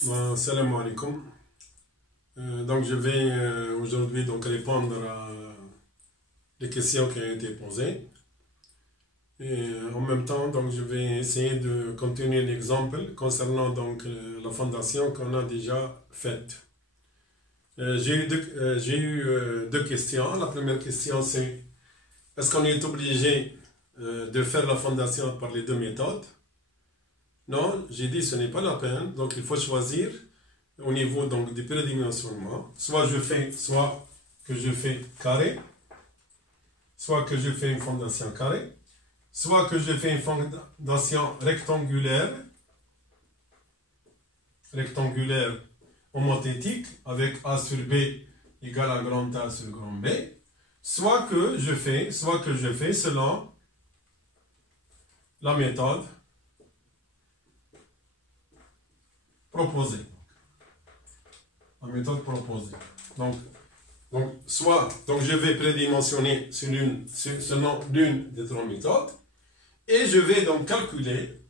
Salam alaikum. Donc je vais aujourd'hui donc répondre à les questions qui ont été posées. Et en même temps, donc je vais essayer de continuer l'exemple concernant donc la fondation qu'on a déjà faite. J'ai eu deux questions. La première question c'est est-ce qu'on est obligé de faire la fondation par les deux méthodes? Non, j'ai dit ce n'est pas la peine, donc il faut choisir au niveau donc du prédimensionnement. Soit que je fais carré, soit que je fais une fondation carrée, soit que je fais une fondation rectangulaire homothétique avec A sur B égale à grand A sur grand B, soit que je fais selon la méthode proposée. La méthode proposée. Donc je vais prédimensionner selon l'une des trois méthodes et je vais donc calculer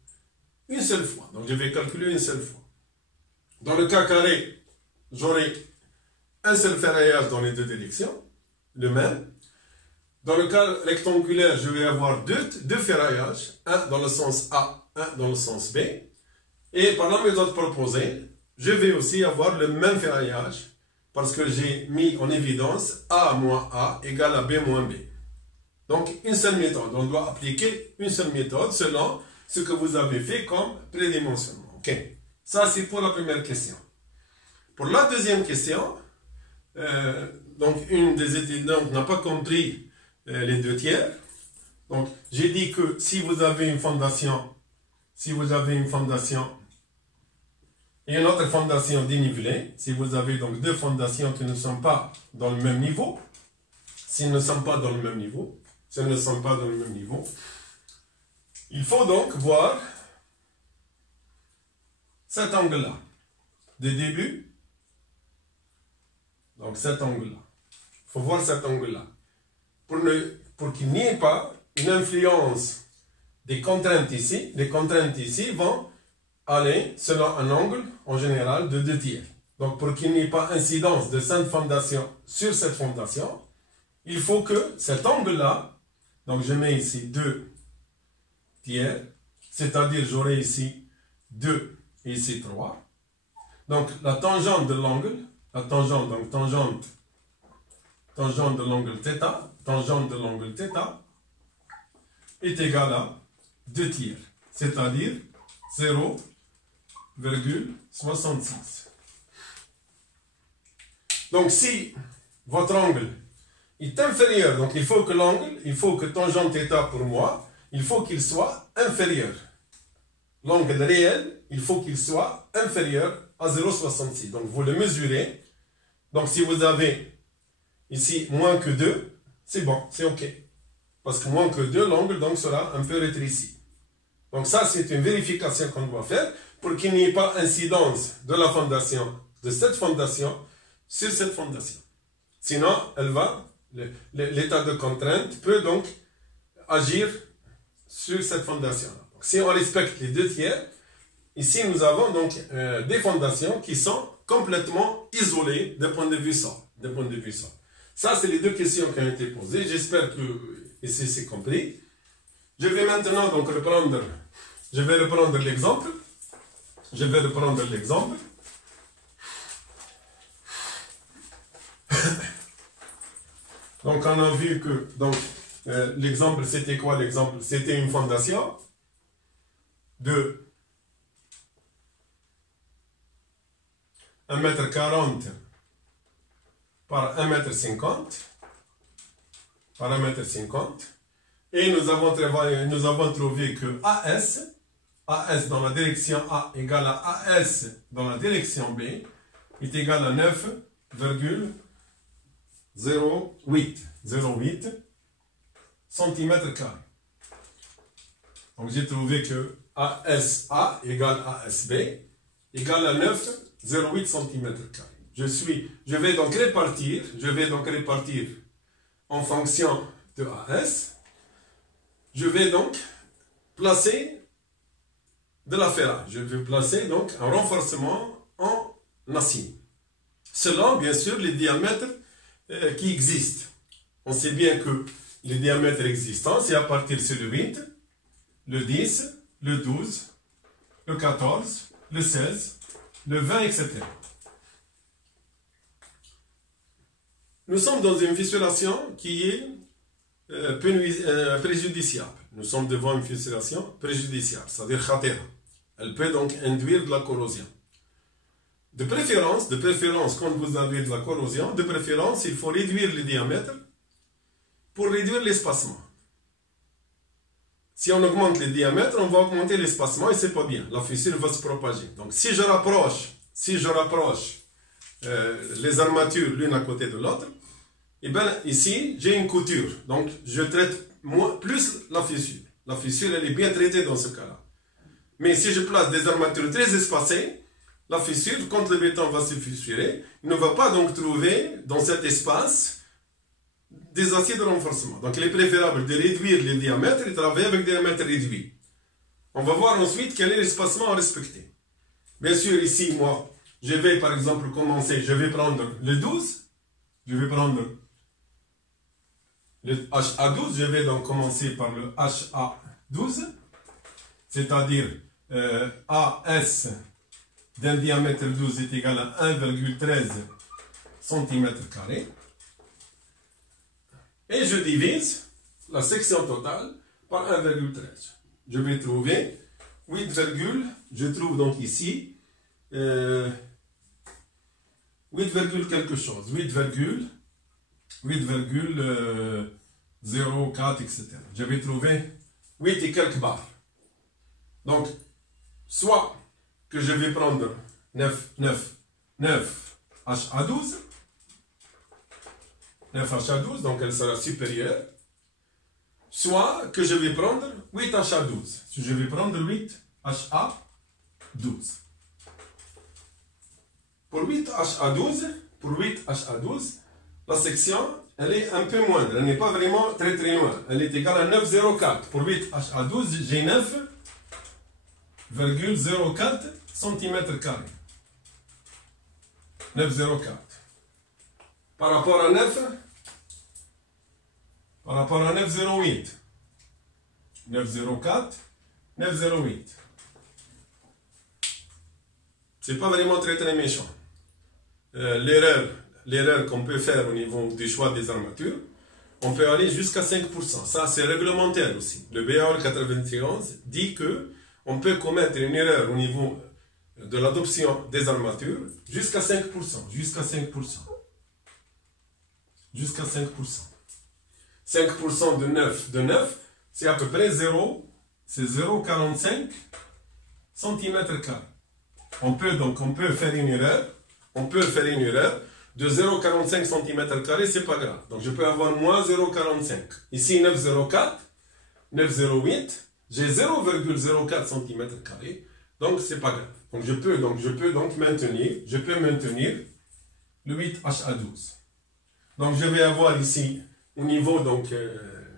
une seule fois. Donc je vais calculer une seule fois. Dans le cas carré, j'aurai un seul ferraillage dans les deux directions, le même. Dans le cas rectangulaire, je vais avoir deux ferraillages, un dans le sens A, un dans le sens B. Et par la méthode proposée, je vais aussi avoir le même ferraillage parce que j'ai mis en évidence A moins A égale à B moins B. Donc, une seule méthode. On doit appliquer une seule méthode selon ce que vous avez fait comme prédimensionnement. Ok. Ça, c'est pour la première question. Pour la deuxième question, donc une des étudiantes n'a pas compris les deux tiers. Donc, j'ai dit que si vous avez une fondation et une autre fondation dénivelée, si vous avez donc deux fondations qui ne sont pas dans le même niveau, s'ils ne sont pas dans le même niveau, il faut donc voir cet angle-là, de début, donc cet angle-là. Il faut voir cet angle-là. Pour qu'il n'y ait pas une influence des contraintes ici, les contraintes ici vont aller selon un angle en général de 2 tiers. Donc pour qu'il n'y ait pas incidence de cette fondation sur cette fondation, il faut que cet angle-là, donc je mets ici 2 tiers, c'est-à-dire j'aurai ici 2 et ici 3. Donc la tangente de l'angle, tangente de l'angle θ, est égale à 2 tiers, c'est-à-dire 0,66. Donc si votre angle est inférieur, donc il faut que tangente θ pour moi, il faut qu'il soit inférieur. L'angle réel, il faut qu'il soit inférieur à 0,66. Donc vous le mesurez. Donc si vous avez ici moins que 2, c'est bon, c'est OK. Parce que moins que 2, l'angle donc sera un peu rétréci. Donc ça, c'est une vérification qu'on doit faire pour qu'il n'y ait pas incidence de la fondation, de cette fondation, sur cette fondation. Sinon, l'état de contrainte peut donc agir sur cette fondation. Donc, si on respecte les 2 tiers, ici nous avons donc des fondations qui sont complètement isolées d'un point de vue sol. Ça, c'est les deux questions qui ont été posées. J'espère que ici c'est compris. Je vais maintenant donc reprendre l'exemple. Donc on a vu que l'exemple c'était quoi l'exemple? C'était une fondation de 1,40 m par 1,50 m. Et nous avons trouvé que AS dans la direction A égale à AS dans la direction B est égal à 9,08 cm². Donc j'ai trouvé que ASA égale ASB égale à 9,08 cm². Je vais donc répartir en fonction de AS. Je vais donc placer de la ferraille. Je vais placer donc un renforcement en acier. Selon, bien sûr, les diamètres qui existent. On sait bien que les diamètres existants, c'est à partir de le 8, le 10, le 12, le 14, le 16, le 20, etc. Nous sommes dans une fissuration qui est préjudiciable. Nous sommes devant une fissuration préjudiciable, c'est-à-dire khatira. Elle peut donc induire de la corrosion. De préférence, quand vous avez de la corrosion, de préférence, il faut réduire le diamètre pour réduire l'espacement. Si on augmente le diamètre, on va augmenter l'espacement et c'est pas bien. La fissure va se propager. Donc si je rapproche les armatures l'une à côté de l'autre, et bien ici j'ai une couture. Donc je traite plus la fissure. La fissure elle est bien traitée dans ce cas-là. Mais si je place des armatures très espacées, la fissure, quand le béton va se fissurer, il ne va pas donc trouver dans cet espace des aciers de renforcement. Donc il est préférable de réduire les diamètres et de travailler avec des diamètres réduits. On va voir ensuite quel est l'espacement à respecter. Bien sûr, ici, moi, je vais par exemple commencer, je vais prendre le 12, je vais prendre le HA12, je vais donc commencer par le HA12, c'est-à-dire AS d'un diamètre 12 est égal à 1,13 cm². Et je divise la section totale par 1,13. Je vais trouver 8, je trouve donc ici 8, quelque chose, 8,04, etc. Je vais trouver 8 et quelques barres. Donc, soit que je vais prendre 9 HA12, 9 HA12, donc elle sera supérieure, soit que je vais prendre 8 HA12. Je vais prendre 8 HA12. Pour 8 HA12, la section, elle est un peu moindre, elle n'est pas vraiment très loin. Elle est égale à 9,04. Pour 8 HA12, j'ai 9,04 cm². 9,04. Par rapport à 9,08. 9,04, 9,08. C'est pas vraiment très méchant. L'erreur qu'on peut faire au niveau du choix des armatures, on peut aller jusqu'à 5%. Ça, c'est réglementaire aussi. Le BAL 91 dit que on peut commettre une erreur au niveau de l'adoption des armatures jusqu'à 5%. Jusqu'à 5%. Jusqu'à 5%. 5% de 9, c'est à peu près 0,45 cm². On peut faire une erreur. De 0,45 cm², c'est pas grave. Donc je peux avoir moins 0,45. Ici 9,04, 9,08, j'ai 0,04 cm². Donc c'est pas grave. Donc je peux maintenir le 8 HA12. Donc je vais avoir ici au niveau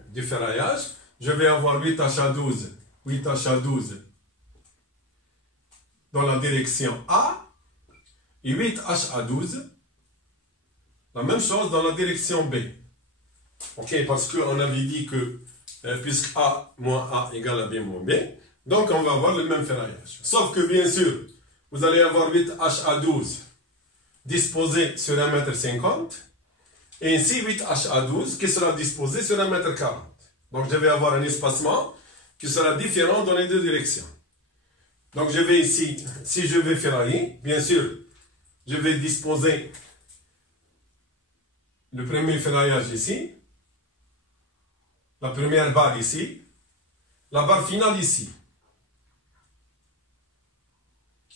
du ferraillage, je vais avoir 8 HA12 dans la direction A et 8 HA12 la même chose dans la direction B. Ok, parce qu'on avait dit que puisque A moins A égale à B moins B, donc on va avoir le même ferraillage. Sauf que bien sûr, vous allez avoir 8 HA12 disposé sur 1,50 m et ainsi 8 HA12 qui sera disposé sur 1,40 m. Donc je vais avoir un espacement qui sera différent dans les deux directions. Donc je vais ici, si je vais ferrailler, bien sûr, je vais disposer le premier ferraillage ici, la première barre ici, la barre finale ici.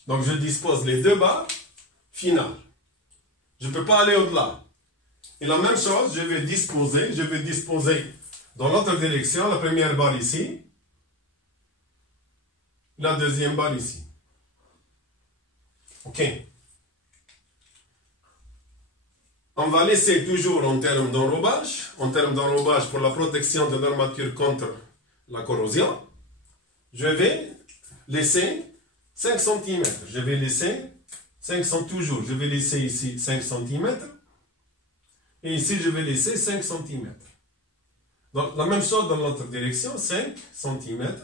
Donc je dispose les deux barres finales. Je ne peux pas aller au-delà. Et la même chose, je vais disposer dans l'autre direction, la première barre ici, la deuxième barre ici. Ok. On va laisser toujours en termes d'enrobage pour la protection de l'armature contre la corrosion. Je vais laisser 5 cm. Je vais laisser 5 sont toujours, je vais laisser ici 5 cm. Et ici, je vais laisser 5 cm. Donc, la même chose dans l'autre direction, 5 cm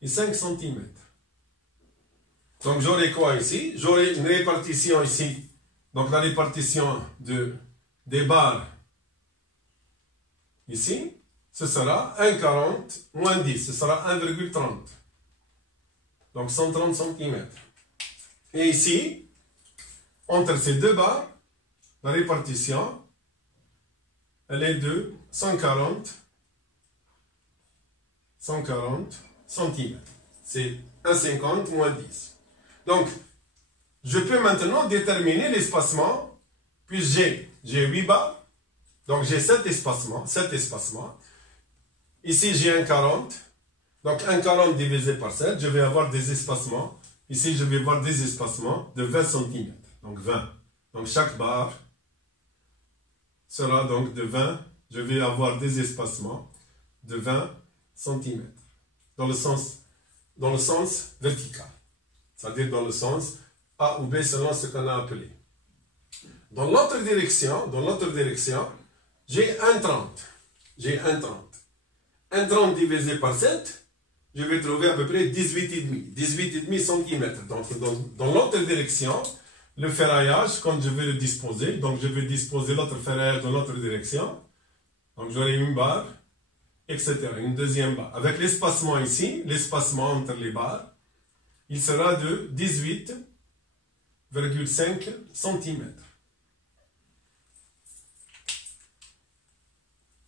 et 5 cm. Donc, j'aurai quoi ici? J'aurai une répartition ici. Donc, la répartition des barres ici, ce sera 1,40 moins 10, ce sera 1,30. Donc, 130 cm. Et ici, entre ces deux barres, la répartition, elle est de 140 cm. C'est 1,50 moins 10. Donc, je peux maintenant déterminer l'espacement, puisque j'ai 8 barres, donc j'ai 7 espacements. Ici, j'ai 1,40. Donc, 1,40 divisé par 7, je vais avoir des espacements. Ici, je vais avoir des espacements de 20 cm. Donc, 20. Donc, chaque barre sera donc de 20. Je vais avoir des espacements de 20 cm. Dans le sens vertical. C'est-à-dire dans le sens A ou B selon ce qu'on a appelé. Dans l'autre direction, j'ai 1,30. J'ai 1,30. 1,30 divisé par 7, je vais trouver à peu près 18,5. 18,5 cm. Donc, dans l'autre direction, le ferraillage, quand je vais le disposer, donc je vais disposer l'autre ferraillage dans l'autre direction. Donc, j'aurai une barre, etc. Une deuxième barre. Avec l'espacement ici, l'espacement entre les barres, il sera de 18,5 cm.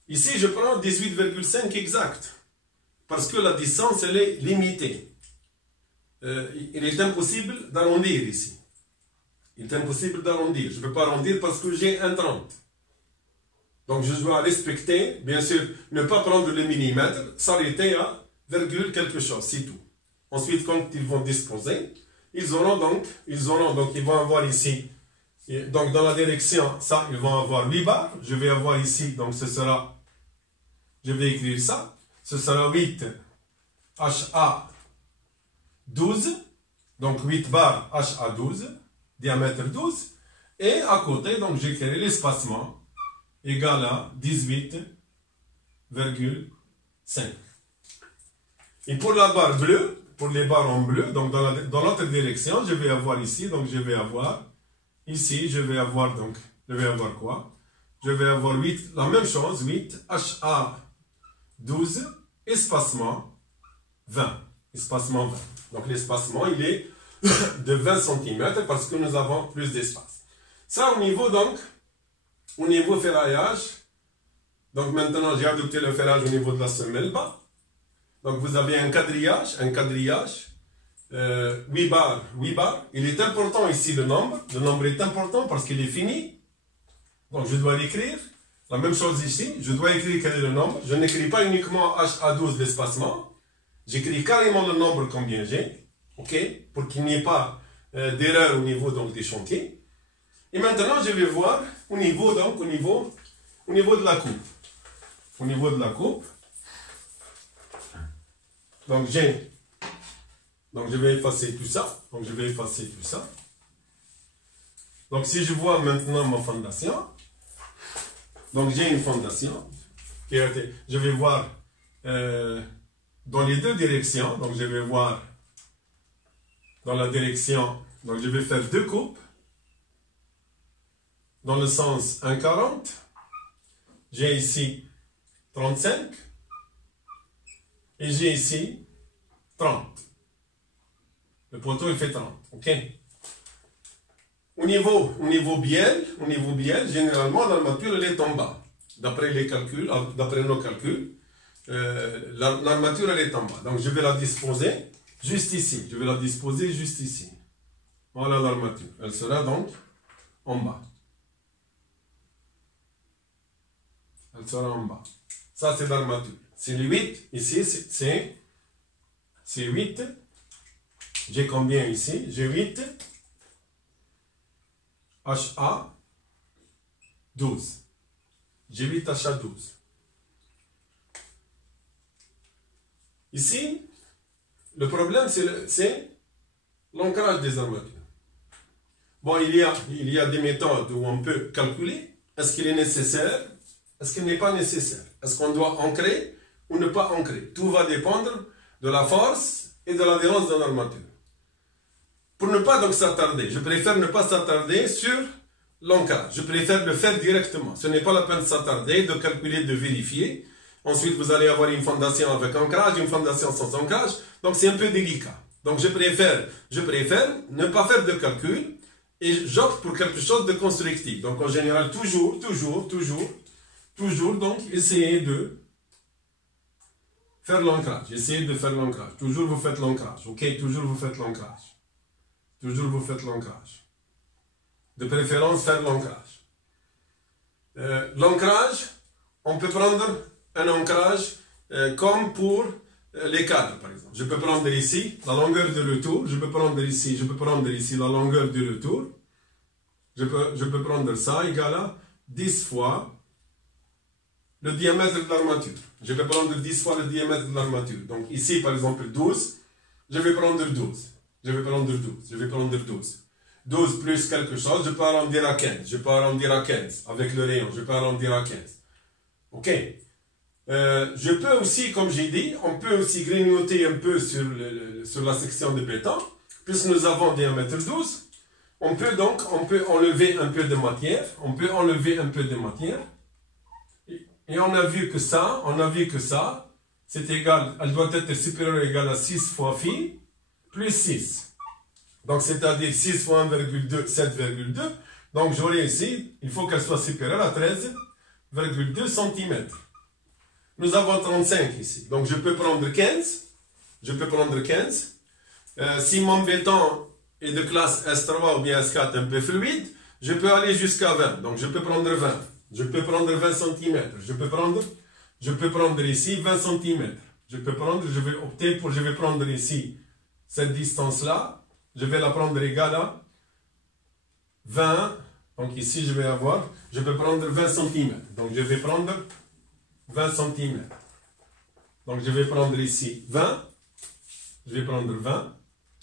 Ici, je prends 18,5 exact, parce que la distance, elle est limitée. Il est impossible d'arrondir ici. Il est impossible d'arrondir. Je ne peux pas arrondir parce que j'ai 1,30. Donc, je dois respecter, bien sûr, ne pas prendre le millimètre, s'arrêter à virgule quelque chose, c'est tout. Ensuite, quand ils vont disposer, ils vont avoir ici, donc dans la direction, ça, ils vont avoir 8 barres. Je vais avoir ici, donc ce sera, je vais écrire ça, ce sera 8 HA 12, donc 8 barres HA 12, diamètre 12, et à côté, donc j'écrirai l'espacement égal à 18,5. Et pour la barre bleue, pour les barres en bleu, donc dans l'autre direction, je vais avoir ici, donc je vais avoir ici, je vais avoir quoi? Je vais avoir 8, la même chose, 8 HA 12, espacement 20. Espacement 20. Donc l'espacement, il est de 20 cm parce que nous avons plus d'espace. Ça au niveau ferraillage. Donc maintenant, j'ai adopté le ferrage au niveau de la semelle bas. Donc vous avez un quadrillage, 8 barres. Il est important ici le nombre. Le nombre est important parce qu'il est fini. Donc je dois l'écrire. La même chose ici, je dois écrire quel est le nombre. Je n'écris pas uniquement HA12 l'espacement. J'écris carrément le nombre combien j'ai. Ok, pour qu'il n'y ait pas d'erreur au niveau donc, des chantiers. Et maintenant, je vais voir au niveau de la coupe. Au niveau de la coupe. Donc, je vais effacer tout ça. Donc, si je vois maintenant ma fondation, donc j'ai une fondation qui a été, je vais voir dans les deux directions. Donc, je vais voir dans la direction, donc je vais faire deux coupes. Dans le sens 1,40, j'ai ici 35 et j'ai ici 30. Le poteau il fait 30, ok? Au niveau bielle, généralement l'armature elle est en bas. D'après nos calculs, l'armature elle est en bas. Donc je vais la disposer juste ici. Voilà l'armature. Elle sera donc en bas. Elle sera en bas. Ça, c'est l'armature. C'est le 8. Ici, c'est 8. J'ai combien ici? J'ai 8. HA 12. J'ai 8 HA 12. Ici, le problème, c'est l'ancrage des armatures. Bon, il y a des méthodes où on peut calculer. Est-ce qu'il est nécessaire? Est-ce qu'il n'est pas nécessaire? Est-ce qu'on doit ancrer ou ne pas ancrer? Tout va dépendre de la force et de l'adhérence de l'armature. Pour ne pas donc s'attarder, je préfère ne pas s'attarder sur l'ancrage. Je préfère le faire directement. Ce n'est pas la peine de s'attarder, de calculer, de vérifier. Ensuite, vous allez avoir une fondation avec ancrage, une fondation sans ancrage. Donc, c'est un peu délicat. Donc, je préfère ne pas faire de calcul et j'opte pour quelque chose de constructif. Donc, en général, toujours, donc, essayez de faire l'ancrage. Essayez de faire l'ancrage. Toujours, vous faites l'ancrage. OK? Toujours, vous faites l'ancrage. Toujours, vous faites l'ancrage. De préférence, faire l'ancrage. L'ancrage, on peut prendre un ancrage comme pour les cadres, par exemple. Je peux prendre ici la longueur de retour. Je peux prendre ici la longueur du retour. Je peux prendre ça égal à 10 fois le diamètre de l'armature. Je peux prendre 10 fois le diamètre de l'armature. Donc ici, par exemple, 12. Je vais prendre 12. Je vais prendre 12. 12 plus quelque chose, je peux arrondir à 15. Je peux arrondir à 15 avec le rayon. Je peux arrondir à 15. OK. Je peux aussi, comme j'ai dit, on peut aussi grignoter un peu sur la section de béton. Puisque nous avons diamètre 12, on peut enlever un peu de matière. Et on a vu que ça, c'est égal, elle doit être supérieure ou égale à 6 fois phi plus 6. Donc, c'est-à-dire 6 fois 1,2, 7,2. Donc, j'aurai ici, il faut qu'elle soit supérieure à 13,2 cm. Nous avons 35 ici. Donc, je peux prendre 15. Si mon béton est de classe S3 ou bien S4 un peu fluide, je peux aller jusqu'à 20. Donc, je peux prendre 20. Je peux prendre 20 cm. Je peux prendre ici 20 cm. Je vais prendre ici cette distance-là. Je vais la prendre égale à 20. Donc ici, je peux prendre 20 cm. Donc je vais prendre 20 cm. Donc je vais prendre ici 20. Je vais prendre 20.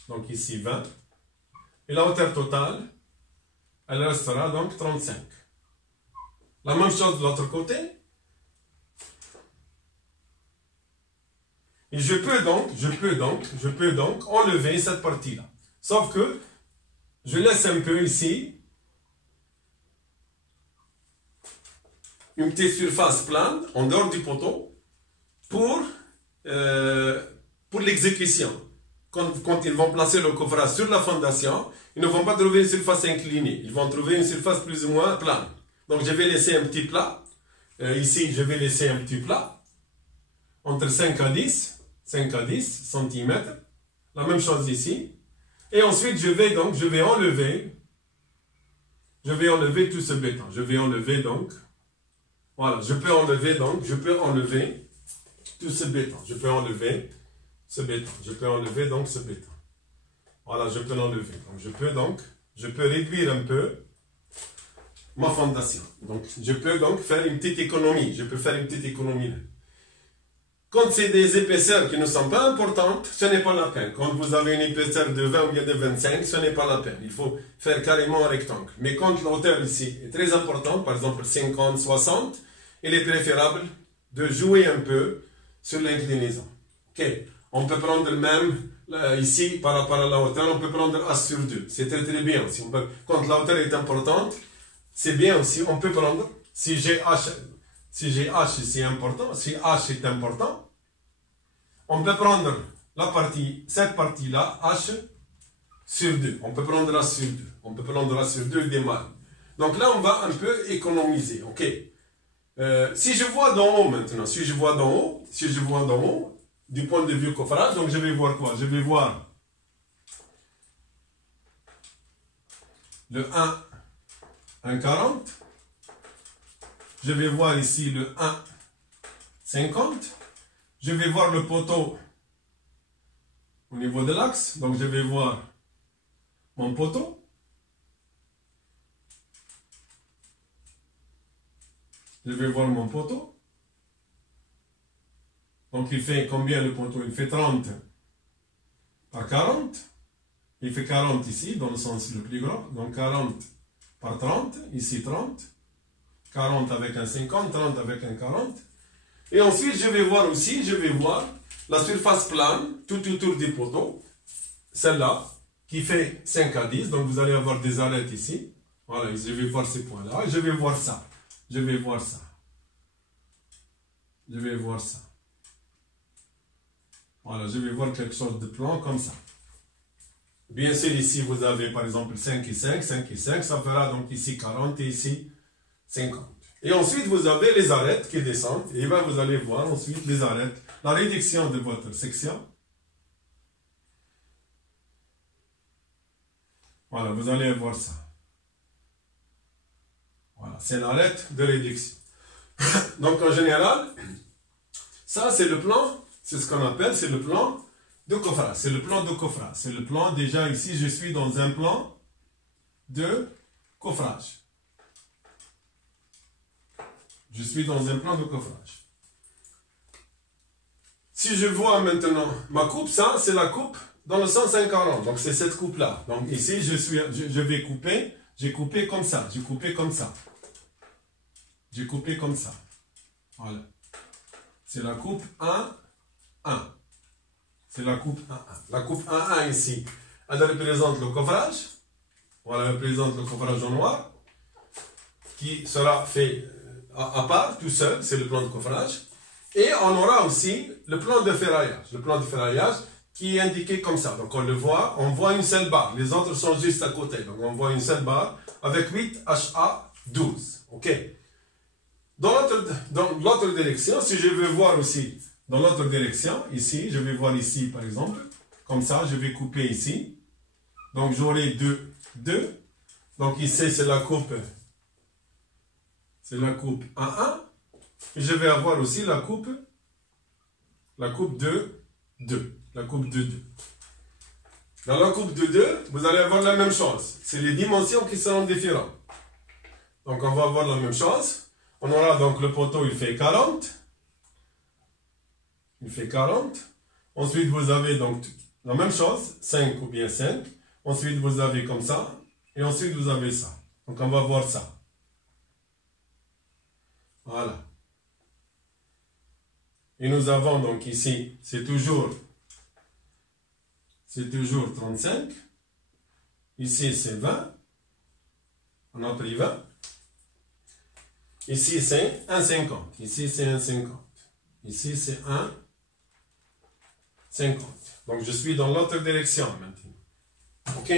Donc ici 20. Et la hauteur totale, elle restera donc 35. La même chose de l'autre côté. Et je peux donc enlever cette partie-là. Sauf que je laisse un peu ici une petite surface plane en dehors du poteau pour l'exécution. Quand ils vont placer le coffrage sur la fondation, ils ne vont pas trouver une surface inclinée. Ils vont trouver une surface plus ou moins plane. Donc je vais laisser un petit plat. Ici, je vais laisser un petit plat entre 5 à 10 cm. La même chose ici. Et ensuite, je vais enlever tout ce béton. Je peux enlever tout ce béton. Je peux enlever ce béton. Voilà, je peux l'enlever. Donc, je peux réduire un peu ma fondation. Donc, je peux donc faire une petite économie. Quand c'est des épaisseurs qui ne sont pas importantes, ce n'est pas la peine. Quand vous avez une épaisseur de 20 ou bien de 25, ce n'est pas la peine. Il faut faire carrément un rectangle. Mais quand la hauteur ici est très importante, par exemple 50, 60, il est préférable de jouer un peu sur l'inclinaison. OK. On peut prendre même, ici, par rapport à la hauteur, on peut prendre H sur 2. C'est très très bien aussi. Quand la hauteur est importante, c'est bien aussi. On peut prendre, si j'ai H ici important, si H est important, on peut prendre cette partie-là, H sur 2. On peut prendre H sur 2 des mâles. Donc là, on va un peu économiser. OK. Si je vois d'en haut maintenant, si je vois d'en haut, du point de vue coffrage, donc je vais voir quoi? Je vais voir le 1,40. Je vais voir ici le 1,50. Je vais voir le poteau au niveau de l'axe. Donc, je vais voir mon poteau. Donc, il fait combien le poteau? Il fait 30 par 40. Il fait 40 ici, dans le sens le plus grand. Donc 40 par 30, ici 30. 40 avec un 50, 30 avec un 40. Et ensuite, je vais voir aussi, la surface plane, tout autour du poteau. Celle-là, qui fait 5 à 10. Donc vous allez avoir des arêtes ici. Voilà, je vais voir ces points-là. Je vais voir ça. Je vais voir ça. Je vais voir ça. Voilà, je vais voir quelque chose de plan comme ça. Bien sûr, ici, vous avez par exemple 5 et 5, 5 et 5. Ça fera donc ici 40 et ici 50. Et ensuite, vous avez les arêtes qui descendent. Et bien, vous allez voir ensuite les arêtes. La réduction de votre section. Voilà, vous allez voir ça. Voilà, c'est l'arête de réduction. Donc, en général, ça, c'est le plan, c'est ce qu'on appelle, c'est le plan de coffrage. C'est le plan de coffrage. C'est le plan, déjà ici, je suis dans un plan de coffrage. Je suis dans un plan de coffrage. Si je vois maintenant ma coupe, ça, c'est la coupe dans le sens 140. Donc, c'est cette coupe-là. Donc, ici, je vais couper. J'ai coupé comme ça. J'ai coupé comme ça. J'ai coupé comme ça. Voilà. C'est la coupe 1, 1. C'est la coupe 1, 1. La coupe 1, 1 ici, elle représente le coffrage. Voilà, elle représente le coffrage en noir. Qui sera fait à part, tout seul. C'est le plan de coffrage. Et on aura aussi le plan de ferraillage. Le plan de ferraillage qui est indiqué comme ça. Donc on le voit, on voit une seule barre. Les autres sont juste à côté. Donc on voit une seule barre avec 8 HA12. OK. Dans l'autre direction, si je veux voir aussi dans l'autre direction, ici, je vais voir ici par exemple, comme ça, je vais couper ici. Donc j'aurai 2. Donc ici, c'est la coupe 1, 1. Et je vais avoir aussi la coupe 2, 2. La coupe de 2. Dans la coupe de 2, vous allez avoir la même chose. C'est les dimensions qui seront différentes. Donc on va avoir la même chose. On aura donc le poteau, il fait 40. Il fait 40. Ensuite, vous avez donc la même chose, 5 ou bien 5. Ensuite, vous avez comme ça. Et ensuite, vous avez ça. Donc on va voir ça. Voilà. Et nous avons donc ici, c'est toujours 35. Ici, c'est 20. On a pris 20. Ici, c'est 1,50. Ici, c'est 1,50. Ici, c'est 1,50. Donc, je suis dans l'autre direction maintenant. OK?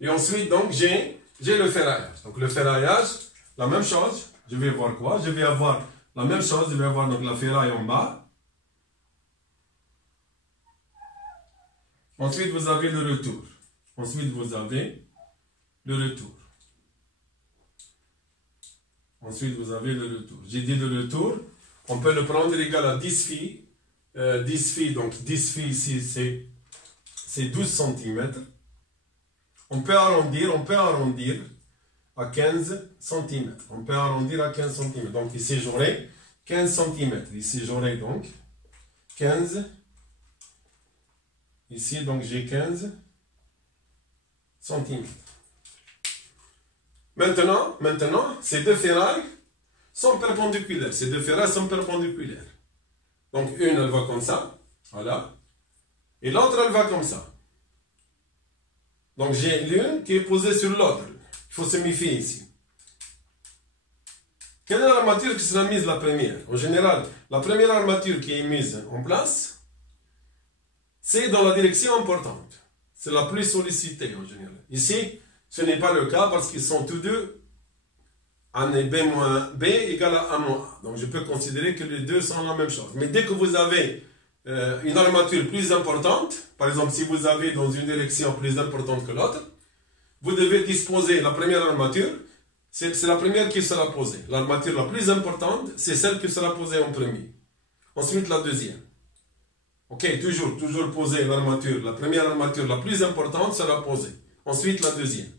Et ensuite, donc, j'ai le ferraillage. Donc, le ferraillage, la même chose. Je vais voir quoi? Je vais avoir la même chose. Je vais avoir donc la ferraille en bas. Ensuite, vous avez le retour. Ensuite, vous avez le retour. Ensuite, vous avez le retour. J'ai dit le retour. On peut le prendre égal à 10 filles. 10 filles, donc 10 filles ici, c'est 12 cm. On peut arrondir à 15 cm. On peut arrondir à 15 cm. Donc ici, j'aurai 15 cm. Ici, j'aurai donc 15. Ici, donc j'ai 15 cm. Maintenant, ces deux ferrailles sont perpendiculaires. Ces deux ferrailles sont perpendiculaires. Donc, une, elle va comme ça. Voilà. Et l'autre, elle va comme ça. Donc, j'ai l'une qui est posée sur l'autre. Il faut se méfier ici. Quelle est l'armature qui sera mise la première? En général, la première armature qui est mise en place, c'est dans la direction importante. C'est la plus sollicitée en général. Ici, ce n'est pas le cas parce qu'ils sont tous deux A et B moins B égale à A moins A. Donc je peux considérer que les deux sont la même chose. Mais dès que vous avez une armature plus importante, par exemple si vous avez dans une direction plus importante que l'autre, vous devez disposer la première armature, c'est la première qui sera posée. L'armature la plus importante, c'est celle qui sera posée en premier. Ensuite la deuxième. Ok, toujours poser l'armature. La première armature la plus importante sera posée. Ensuite la deuxième.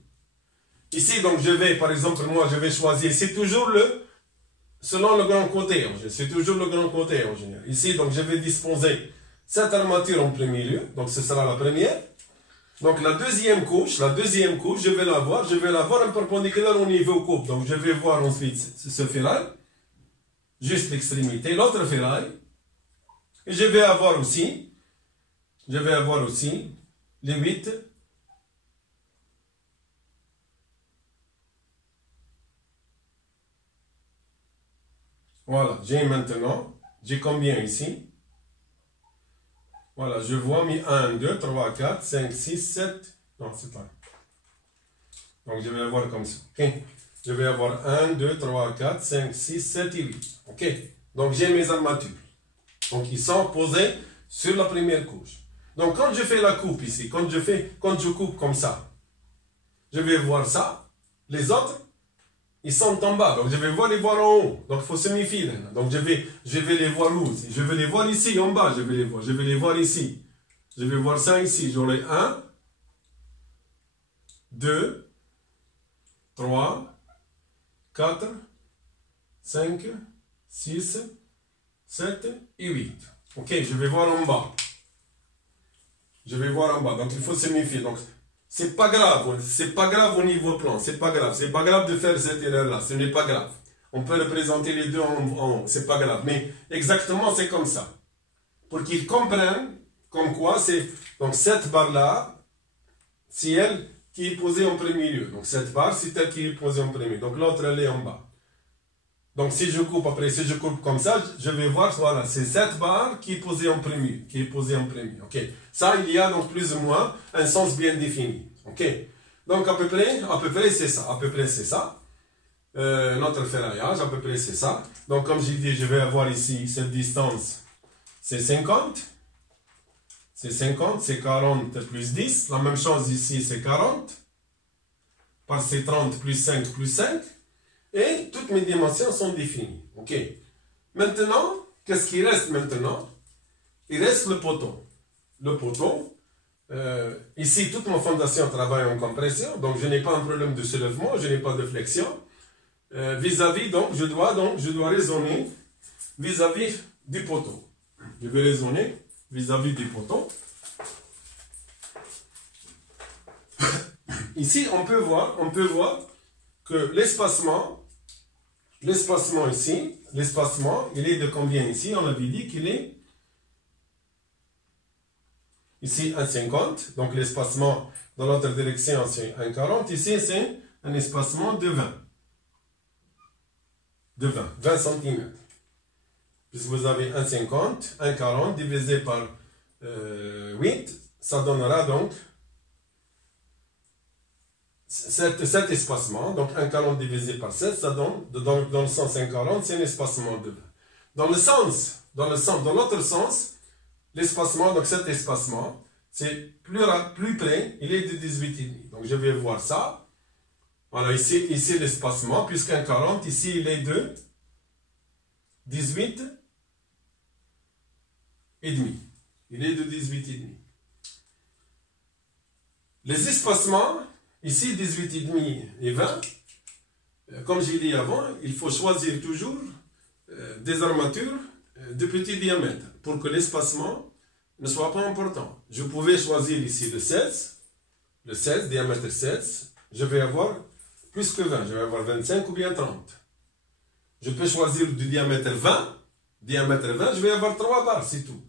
Ici, donc, je vais, par exemple, moi, je vais choisir, c'est toujours selon le grand côté, c'est toujours le grand côté, en général. Ici, donc, je vais disposer cette armature en premier lieu, donc ce sera la première. Donc la deuxième couche, je vais la voir en perpendiculaire au niveau coupe. Donc je vais voir ensuite ce ferraille, juste l'extrémité, l'autre ferraille. Et je vais avoir aussi les 8. Voilà, j'ai combien ici? Voilà, je vois mis 1, 2, 3, 4, 5, 6, 7. Non, c'est pas. Donc, je vais avoir comme ça. OK. Je vais avoir 1, 2, 3, 4, 5, 6, 7 et 8. OK. Donc, j'ai mes armatures. Donc, ils sont posés sur la première couche. Donc, quand je fais la coupe ici, quand je coupe comme ça, je vais voir ça. Les autres, ils sont en bas. Donc, je vais les voir en haut. Donc, il faut se méfier. Donc, je vais les voir où? Je vais les voir ici, en bas. Je vais les voir ici. Je vais voir ça ici. J'aurai 1, 2, 3, 4, 5, 6, 7 et 8. OK, je vais voir en bas. Donc, il faut se méfier. Donc, c'est pas grave au niveau plan, c'est pas grave de faire cette erreur-là, ce n'est pas grave. On peut représenter les deux en haut, c'est pas grave, mais exactement c'est comme ça. Pour qu'ils comprennent comme quoi c'est, donc cette barre-là, c'est elle qui est posée en premier lieu. Donc cette barre, c'est elle qui est posée en premier. Donc l'autre, elle est en bas. Donc si je coupe comme ça, je vais voir, voilà, c'est cette barre qui est posée en premier, ok. Ça, il y a donc plus ou moins un sens bien défini, ok. Donc à peu près c'est ça, notre ferraillage, à peu près c'est ça. Donc comme j'ai dit, je vais avoir ici cette distance, c'est 50, c'est 40 plus 10, la même chose ici, c'est 40, par c'est 30 plus 5 plus 5. Et toutes mes dimensions sont définies. OK. Maintenant, qu'est-ce qui reste maintenant? Il reste le poteau. Ici, toute ma fondation travaille en compression. Donc, je n'ai pas un problème de soulèvement. Je n'ai pas de flexion. Vis-à-vis, donc, je dois raisonner vis-à-vis du poteau. Je vais raisonner vis-à-vis du poteau. Ici, on peut voir que l'espacement ici, il est de combien ici? On avait dit qu'il est ici 1,50. Donc l'espacement dans l'autre direction, c'est 1,40. Ici, c'est un espacement de 20. 20 cm. Puisque vous avez 1,50, 1,40 divisé par 8, ça donnera donc cet espacement, donc 1,40 divisé par 7, ça donne, dans le sens 1,40, c'est un espacement de 20. Dans l'autre sens, l'espacement, donc cet espacement, c'est plus près, il est de 18,5. Donc je vais voir ça. Voilà, ici l'espacement, puisque 1,40, ici il est de 18,5. Il est de 18,5. Les espacements, ici, 18,5 et 20, comme j'ai dit avant, il faut choisir toujours des armatures de petit diamètre pour que l'espacement ne soit pas important. Je pouvais choisir ici le 16, diamètre 16, je vais avoir plus que 20, je vais avoir 25 ou bien 30. Je peux choisir du diamètre 20, je vais avoir 3 barres, c'est tout.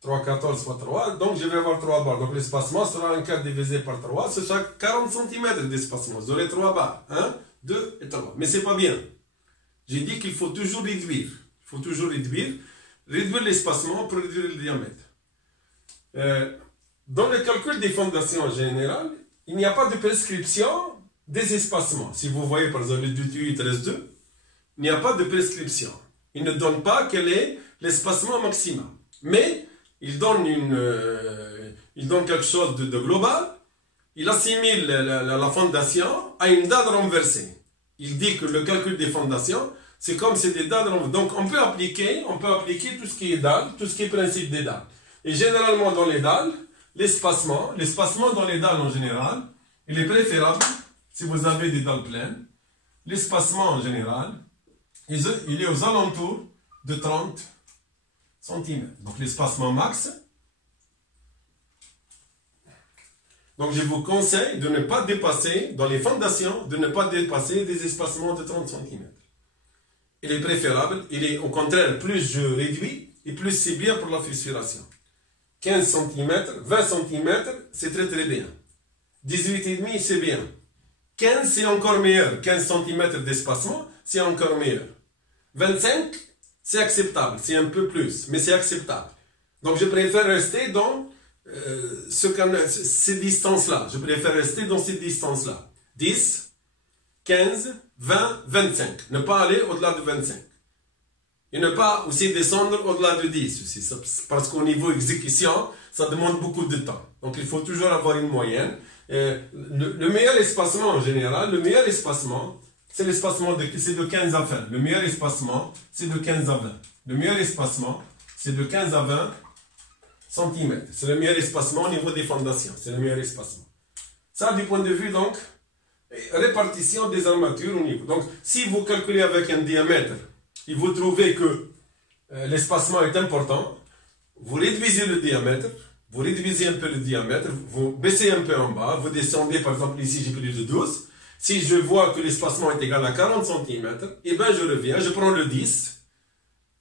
3, 14 fois 3, donc je vais avoir 3 barres. Donc l'espacement sera 1/4 divisé par 3, c'est chaque 40 cm d'espacement. Vous aurez 3 barres. 1, 2 et 3. Mais c'est pas bien. J'ai dit qu'il faut toujours réduire. Réduire l'espacement pour réduire le diamètre. Dans le calcul des fondations en général, il n'y a pas de prescription des espacements. Si vous voyez par exemple le 2,13,2, il n'y a pas de prescription. Il ne donne pas quel est l'espacement maximum. Mais il donne quelque chose de global. Il assimile la fondation à une date renversée. Il dit que le calcul des fondations, c'est comme c'est des dates renversées. Donc on peut appliquer tout ce qui est dalle, tout ce qui est principe des dalles. Et généralement dans les dalles, l'espacement dans les dalles en général, il est préférable, si vous avez des dalles pleines, l'espacement en général, il est aux alentours de 30 cm. Donc l'espacement max, Donc je vous conseille de ne pas dépasser, dans les fondations, de ne pas dépasser des espacements de 30 cm. Il est préférable, il est au contraire, plus je réduis, et plus c'est bien pour la fissuration. 15 cm, 20 cm, c'est très très bien. 18,5 c'est bien. 15 c'est encore meilleur. 15 cm d'espacement, c'est encore meilleur. 25, c'est acceptable. C'est un peu plus, mais c'est acceptable. Donc je préfère rester dans ces distances-là. Je préfère rester dans ces distances-là. 10, 15, 20, 25. Ne pas aller au-delà de 25. Et ne pas aussi descendre au-delà de 10 aussi. Parce qu'au niveau exécution, ça demande beaucoup de temps. Donc il faut toujours avoir une moyenne. Le meilleur espacement en général, le meilleur espacement, c'est l'espacement c'est de 15 à 20. Le meilleur espacement, c'est de 15 à 20. Le meilleur espacement, c'est de 15 à 20 cm. C'est le meilleur espacement au niveau des fondations. C'est le meilleur espacement. Ça, du point de vue, donc, répartition des armatures au niveau. Donc, si vous calculez avec un diamètre, et vous trouvez que l'espacement est important, vous réduisez le diamètre, vous réduisez un peu le diamètre, vous baissez un peu en bas, vous descendez, par exemple, ici j'ai pris le 12. Si je vois que l'espacement est égal à 40 cm, et bien je reviens, je prends le 10,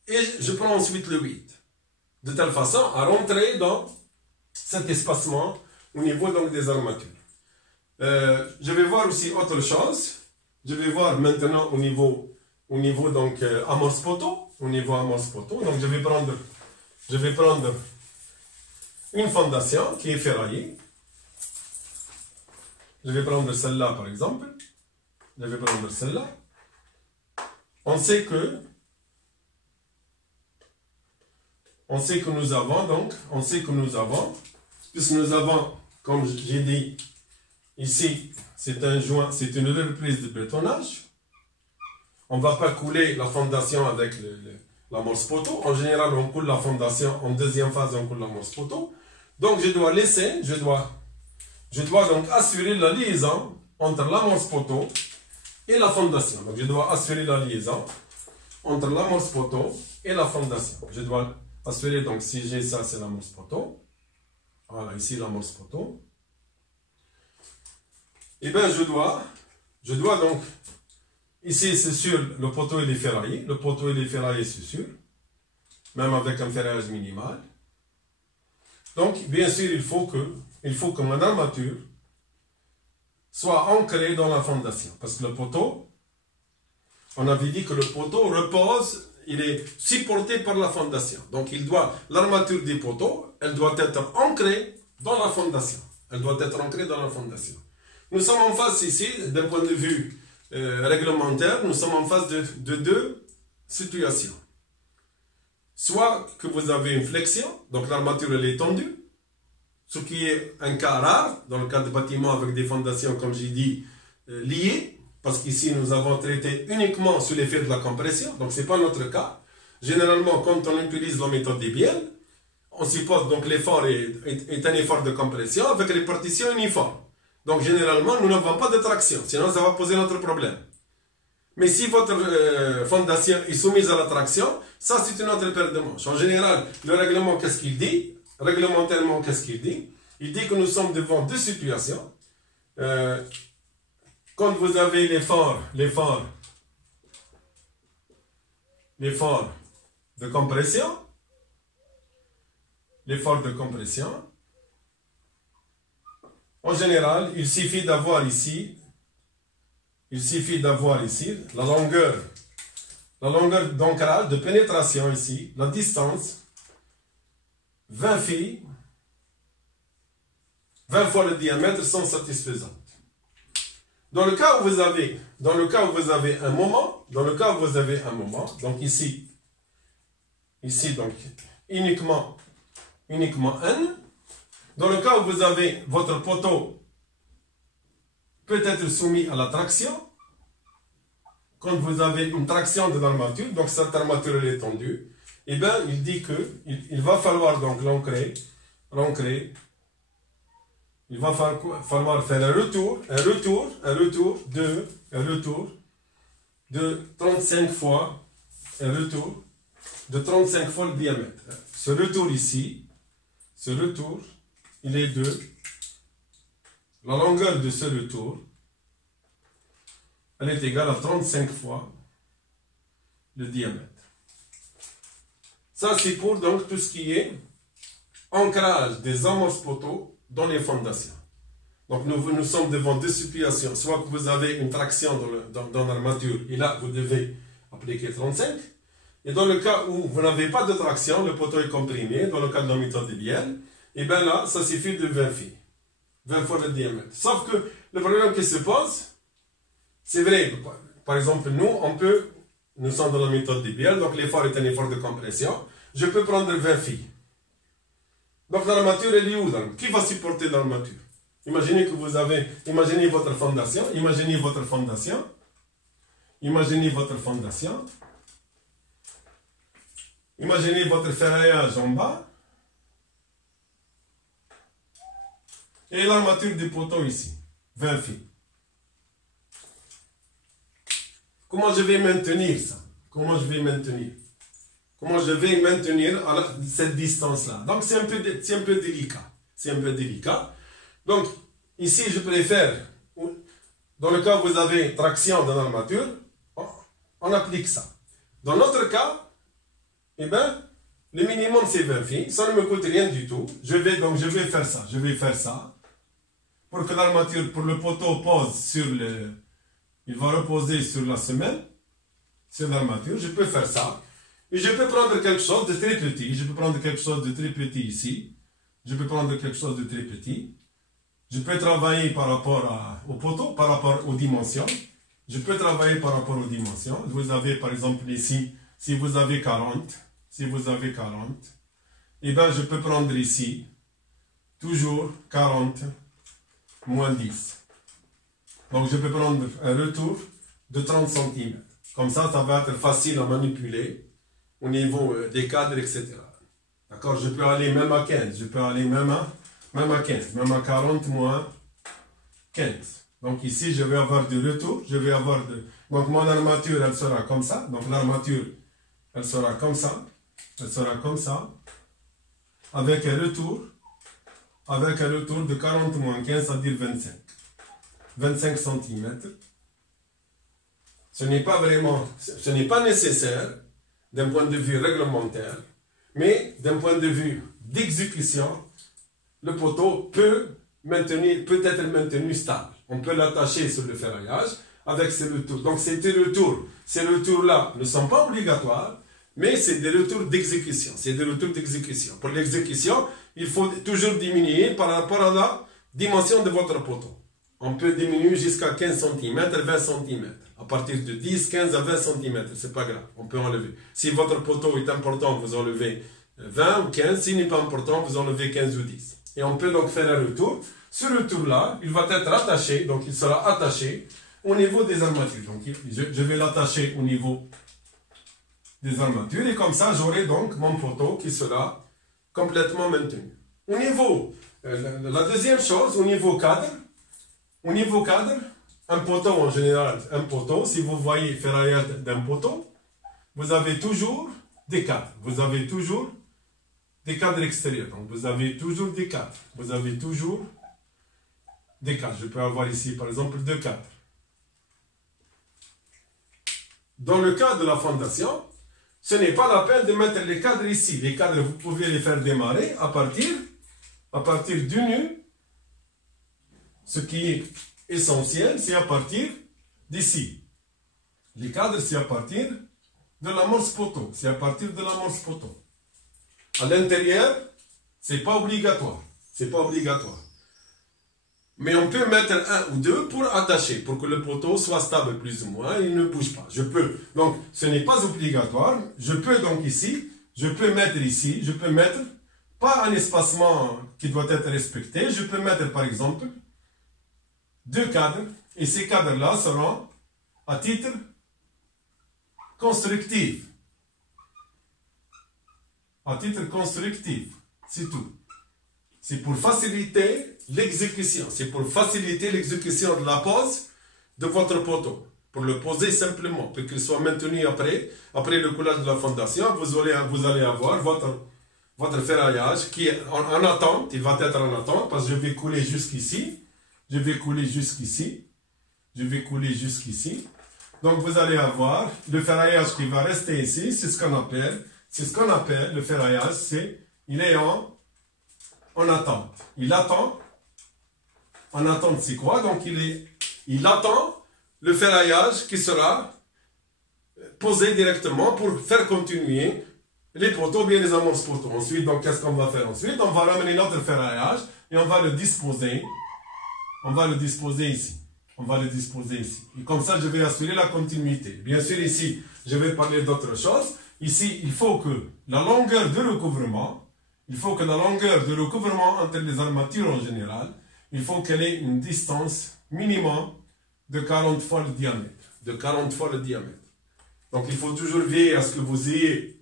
et je prends ensuite le 8. De telle façon à rentrer dans cet espacement au niveau donc des armatures. Je vais voir aussi autre chose. Je vais voir maintenant au niveau donc amorce poteau. Au niveau amorce poteau. Donc je vais prendre une fondation qui est ferraillée. Je vais prendre celle-là par exemple. Je vais prendre celle-là. On sait que nous avons, puisque nous avons, comme j'ai dit, ici, c'est un joint, c'est une reprise de bétonnage. On ne va pas couler la fondation avec l'amorce poteau. En général, on coule la fondation en deuxième phase, on coule l'amorce poteau. Donc, je dois donc assurer la liaison entre l'amorce poteau et la fondation. Donc, je dois assurer la liaison entre l'amorce poteau et la fondation. Je dois assurer, donc, si j'ai ça, c'est l'amorce poteau. Voilà, ici, l'amorce poteau. Et bien, je dois donc, ici, c'est sûr, le poteau, il est ferraillé. Le poteau, il est ferraillé, c'est sûr. Même avec un ferrage minimal. Donc, bien sûr, il faut que mon armature soit ancrée dans la fondation. Parce que le poteau, on avait dit que le poteau repose, il est supporté par la fondation. Donc, l'armature du poteau, elle doit être ancrée dans la fondation. Elle doit être ancrée dans la fondation. Nous sommes en face ici, d'un point de vue réglementaire, nous sommes en face de deux situations. Soit que vous avez une flexion, donc l'armature elle est tendue, ce qui est un cas rare, dans le cas de bâtiments avec des fondations, comme j'ai dit, liées, parce qu'ici nous avons traité uniquement sous l'effet de la compression, donc ce n'est pas notre cas. Généralement, quand on utilise la méthode des bielles, on suppose donc l'effort est un effort de compression avec répartition uniforme. Donc généralement, nous n'avons pas de traction, sinon ça va poser notre problème. Mais si votre fondation est soumise à la traction, ça c'est une autre paire de manches. En général, le règlement, qu'est-ce qu'il dit? Réglementairement, qu'est-ce qu'il dit? Il dit que nous sommes devant deux situations. Quand vous avez l'effort de compression, en général, il suffit d'avoir ici la longueur d'ancrage, de pénétration ici, la distance, 20 fois le diamètre sont satisfaisantes. Dans le cas où vous avez un moment, donc ici donc uniquement N. Dans le cas où vous avez votre poteau peut être soumis à la traction, quand vous avez une traction de l'armature, donc cette armature est tendue, et bien il dit que il va falloir donc l'ancrer, il va falloir faire un retour de 35 fois, le diamètre. Ce retour ici, il est de la longueur de ce retour, elle est égale à 35 fois le diamètre. Ça, c'est pour donc tout ce qui est ancrage des amorces poteaux dans les fondations. Donc nous sommes devant deux situations. Soit que vous avez une traction dans l'armature et là vous devez appliquer 35. Et dans le cas où vous n'avez pas de traction, le poteau est comprimé, dans le cas de la méthode de Biel, et bien là, ça suffit de 20 filles. 20 fois le diamètre. Sauf que le problème qui se pose, c'est vrai, par exemple, nous sommes dans la méthode de Biel, donc l'effort est un effort de compression, je peux prendre 20 filles. Donc l'armature, elle est où donc? Qui va supporter l'armature? Imaginez que vous avez, imaginez votre fondation, imaginez votre ferraillage en bas, et l'armature du poteau ici, 20 filles. Comment je vais maintenir ça? Comment je vais maintenir cette distance-là? Donc c'est un peu délicat. C'est un peu délicat. Donc, ici, je préfère, dans le cas où vous avez traction dans l'armature, on applique ça. Dans notre cas, eh bien, le minimum c'est 20 filles, ça ne me coûte rien du tout. Je vais faire ça. Pour que l'armature, pour le poteau pose il va reposer sur la semelle, sur l'armature, je peux faire ça. Et je peux prendre quelque chose de très petit, ici. Je peux prendre quelque chose de très petit. Je peux travailler par rapport au poteau, par rapport aux dimensions. Vous avez par exemple ici, si vous avez 40, et bien je peux prendre ici, toujours 40 moins 10. Donc je peux prendre un retour de 30 cm. Comme ça, ça va être facile à manipuler au niveau des cadres, etc. D'accord? Je peux aller même à 15, même à 40 moins 15. Donc ici, je vais avoir du retour, donc mon armature, elle sera comme ça. Donc l'armature, elle sera comme ça, avec un retour de 40 moins 15, c'est-à-dire 25 cm. Ce n'est pas nécessaire d'un point de vue réglementaire, mais d'un point de vue d'exécution, le poteau peut être maintenu stable. On peut l'attacher sur le ferraillage avec ces retours. Donc ces retours-là ne sont pas obligatoires, mais c'est des retours d'exécution. Pour l'exécution, il faut toujours diminuer par rapport à la dimension de votre poteau. On peut diminuer jusqu'à 15 cm, 20 cm. À partir de 10, 15 à 20 cm, c'est pas grave, on peut enlever. Si votre poteau est important, vous enlevez 20 ou 15. S'il n'est pas important, vous enlevez 15 ou 10. Et on peut donc faire un retour. Ce retour-là, il va être attaché, donc il sera attaché au niveau des armatures. Donc je vais l'attacher au niveau des armatures. Et comme ça, j'aurai donc mon poteau qui sera complètement maintenu. Au niveau, la deuxième chose, au niveau cadre, un poteau en général, si vous voyez ferraillage d'un poteau, vous avez toujours des cadres. Des cadres extérieurs. Donc vous avez toujours des cadres. Je peux avoir ici par exemple 2 cadres. Dans le cas de la fondation, ce n'est pas la peine de mettre les cadres ici. Les cadres, vous pouvez les faire démarrer à partir du nu. Ce qui est essentiel, c'est à partir d'ici. Les cadres, c'est à partir de l'amorce poteau. À l'intérieur, c'est pas obligatoire. Mais on peut mettre 1 ou 2 pour attacher, pour que le poteau soit stable plus ou moins, il ne bouge pas. Donc ce n'est pas obligatoire. Je peux mettre pas un espacement qui doit être respecté. Je peux mettre par exemple 2 cadres, et ces cadres-là seront à titre constructif. C'est tout. C'est pour faciliter l'exécution. De la pose de votre poteau. Pour le poser simplement, pour qu'il soit maintenu après le coulage de la fondation, vous allez avoir votre ferraillage qui est en attente. Il va être en attente parce que je vais couler jusqu'ici. je vais couler jusqu'ici. Je vais couler jusqu'ici. Donc, vous allez avoir le ferraillage qui va rester ici. C'est ce qu'on appelle le ferraillage. Il est en attente. Il attend. En attente, c'est quoi? Donc, il attend le ferraillage qui sera posé directement pour faire continuer les poteaux, bien les amorces poteaux. Ensuite, donc, qu'est-ce qu'on va faire ensuite? On va ramener notre ferraillage et on va le disposer. On va le disposer ici. On va le disposer ici. Et comme ça, je vais assurer la continuité. Bien sûr, ici, je vais parler d'autre chose. Ici, il faut que la longueur de recouvrement entre les armatures en général, il faut qu'elle ait une distance minimum de 40 fois le diamètre. De 40 fois le diamètre. Donc, il faut toujours veiller à ce que vous ayez,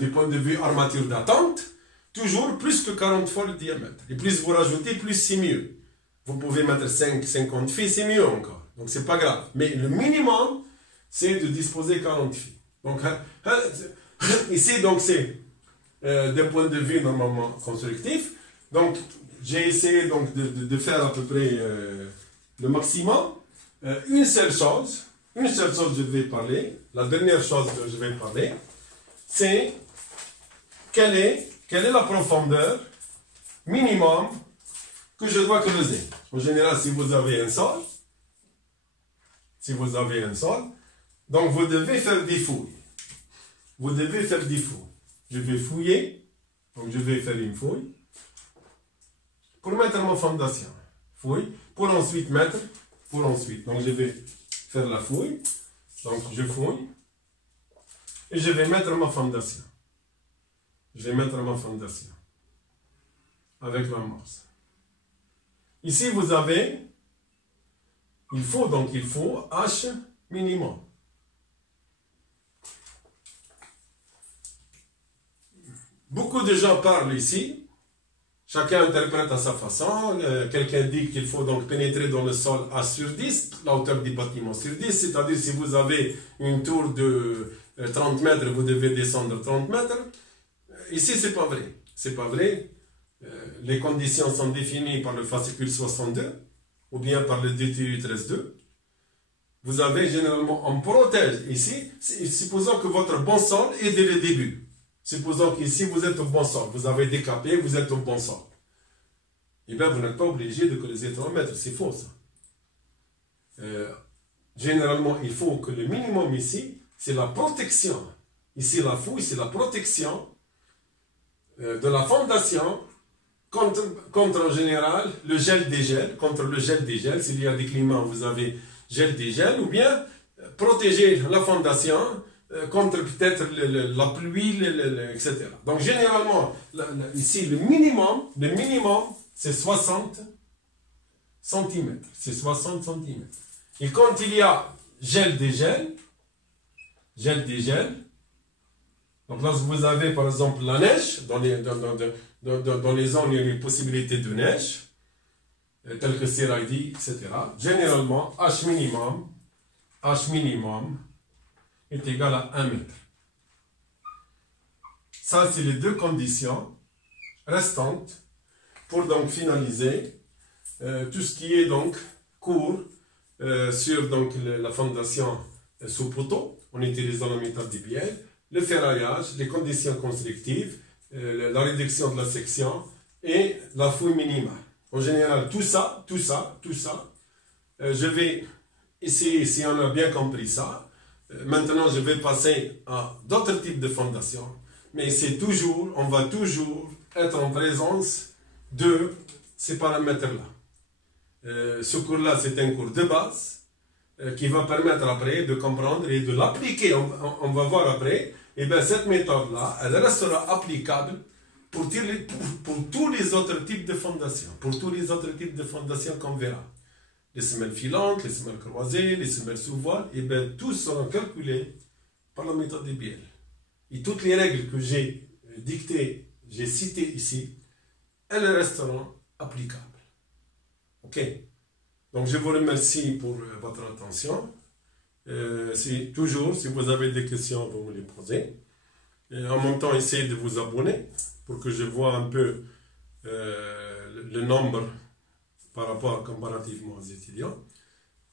du point de vue armature d'attente, toujours plus que 40 fois le diamètre. Et plus vous rajoutez, plus c'est mieux. Vous pouvez mettre 50 filles, c'est mieux encore. Donc, c'est pas grave. Mais le minimum, c'est de disposer 40 filles. Donc, ici, donc, c'est d'un point de vue normalement constructif. Donc, j'ai essayé donc, de faire à peu près le maximum. Une seule chose je vais parler, la dernière chose dont je vais parler, c'est quelle est la profondeur minimum que je dois creuser. En général, si vous avez un sol, donc vous devez faire des fouilles. Je vais fouiller, donc je vais faire une fouille pour mettre ma fondation. Fouille, pour ensuite. Donc je vais faire la fouille. Donc je fouille et je vais mettre ma fondation. Avec l'amorce. Ici, il faut H minimum. Beaucoup de gens parlent ici, chacun interprète à sa façon. Quelqu'un dit qu'il faut donc pénétrer dans le sol à sur 10, la hauteur du bâtiment sur 10, c'est-à-dire si vous avez une tour de 30 mètres, vous devez descendre 30 mètres. Ici, c'est pas vrai. Les conditions sont définies par le fascicule 62 ou bien par le DTU 13.2. Vous avez généralement, on protège ici, supposons que votre bon sol est dès le début. Supposons qu'ici vous êtes au bon sol, vous avez décapé, vous êtes au bon sol. Eh bien, vous n'êtes pas obligé de creuser 3 mètres, c'est faux ça. Généralement, il faut que le minimum ici, c'est la protection. Ici, la fouille, c'est la protection de la fondation contre en général le gel-dégel, s'il y a des climats où vous avez gel-dégel, ou bien protéger la fondation contre peut-être la pluie, etc. Donc généralement, ici le minimum, c'est 60 cm. Et quand il y a gel-dégel, donc là vous avez par exemple la neige, dans les zones où il y a une possibilité de neige, telles que Seraïdi, etc. Généralement, H minimum est égal à 1 mètre. Ça, c'est les deux conditions restantes pour donc finaliser tout ce qui est donc court sur donc la fondation sous poteau. On utilise dans la méthode des bielles, le ferraillage, les conditions constructives, la réduction de la section et la fouille minimale. En général, tout ça, je vais essayer, si on a bien compris ça, maintenant je vais passer à d'autres types de fondations, mais on va toujours être en présence de ces paramètres-là. Ce cours-là, c'est un cours de base qui va permettre après de comprendre et de l'appliquer. On va voir après. Et bien cette méthode-là, elle restera applicable pour tous les autres types de fondations. Qu'on verra. Les semelles filantes, les semelles croisées, les semelles sous voile, et bien tous seront calculés par la méthode des bielles. Et toutes les règles que j'ai dictées, j'ai citées ici, elles resteront applicables. Ok? Donc je vous remercie pour votre attention. Si vous avez des questions, vous me les posez. Et en même temps, essayez de vous abonner pour que je vois un peu le nombre par rapport comparativement aux étudiants.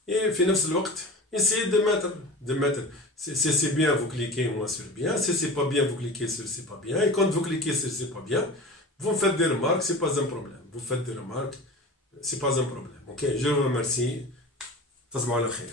Et في نفس الوقت essayez de mettre si c'est bien, vous cliquez moins sur bien, si c'est pas bien, vous cliquez sur c'est pas bien, et quand vous cliquez sur c'est pas bien, vous faites des remarques, c'est pas un problème. Vous faites des remarques, c'est pas un problème. Ok, je vous remercie. تصبحوا على خير.